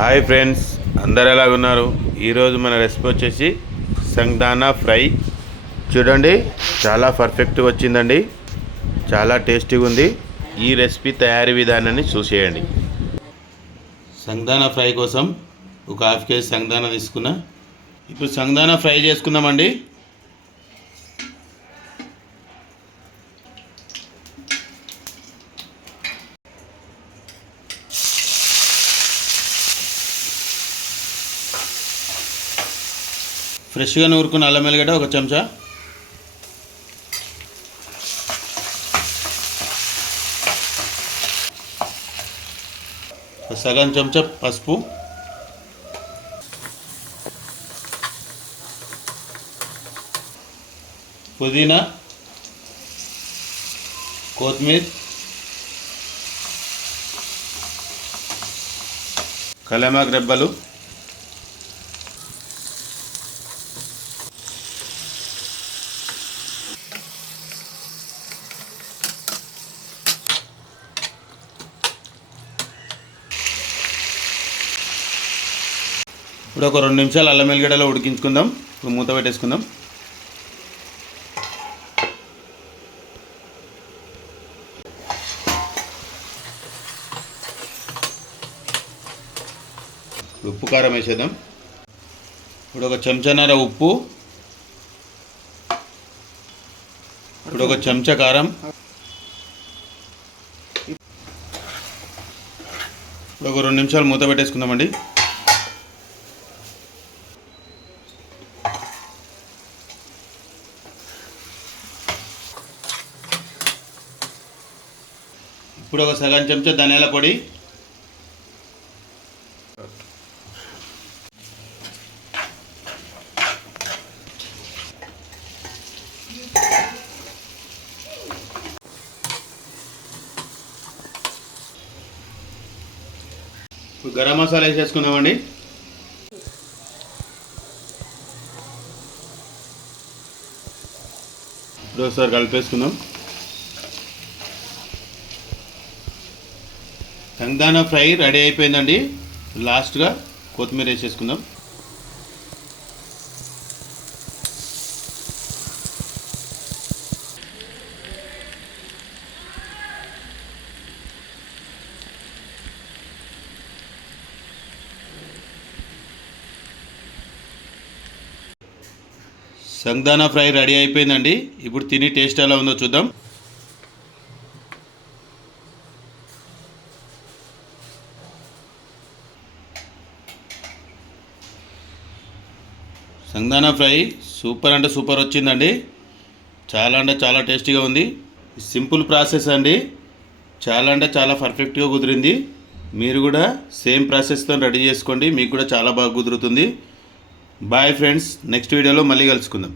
Hi friends, అందరు ఎలాగున్నారు? ఈరోజు మన రెసిపీ వచ్చేసి సంగ్దానా ఫ్రై. చూడండి, చాలా పర్ఫెక్ట్గా వచ్చిందండి, చాలా టేస్టీగా ఉంది. ఈ రెసిపీ తయారీ విధానాన్ని చూసేయండి. సంగ్దానా ఫ్రై కోసం ఒక హాఫ్ కేజీ సంగ్దానా తీసుకున్నా. ఇప్పుడు సంగ్దానా ఫ్రై చేసుకుందామండి. ఫ్రెష్గా నూరుకున్న అల్లం వెల్లిగడ్డ ఒక చెంచా, సగం చెంచా పసుపు, పుదీనా, కొత్తిమీర, కలమాకు రెబ్బలు, ఇప్పుడు ఒక 2 నిమిషాలు అల్లం వెల్లిగడ్డలో ఉడికించుకుందాం. ఇప్పుడు మూత పెట్టేసుకుందాం. ఉప్పు కారం వేసేద్దాం. ఇప్పుడు ఒక చెంచాన్నర ఉప్పు, ఇప్పుడు ఒక చెంచా కారం, ఇప్పుడు ఒక 2 నిమిషాలు మూత పెట్టేసుకుందామండి. ఇప్పుడు ఒక సగం చెంచా ధనియాల పొడి, ఇప్పుడు గరం మసాలా వేసేసుకుందామండి. ఇప్పుడు ఒకసారి కలిపేసుకుందాం. సంగ్దానా ఫ్రై రెడీ అయిపోయిందండి. లాస్ట్గా కొత్తిమీర వేసేసుకుందాం. సంగ్దానా ఫ్రై రెడీ అయిపోయిందండి. ఇప్పుడు తిని టేస్ట్ ఎలా ఉందో చూద్దాం. సంగ్దానా ఫ్రై సూపర్ అంటే సూపర్ వచ్చిందండి. చాలా అంటే చాలా టేస్టీగా ఉంది. సింపుల్ ప్రాసెస్ అండి, చాలా అంటే చాలా పర్ఫెక్ట్గా కుదిరింది. మీరు కూడా సేమ్ ప్రాసెస్తో రెడీ చేసుకోండి, మీకు కూడా చాలా బాగా కుదురుతుంది. బాయ్ ఫ్రెండ్స్, నెక్స్ట్ వీడియోలో మళ్ళీ కలుసుకుందాం.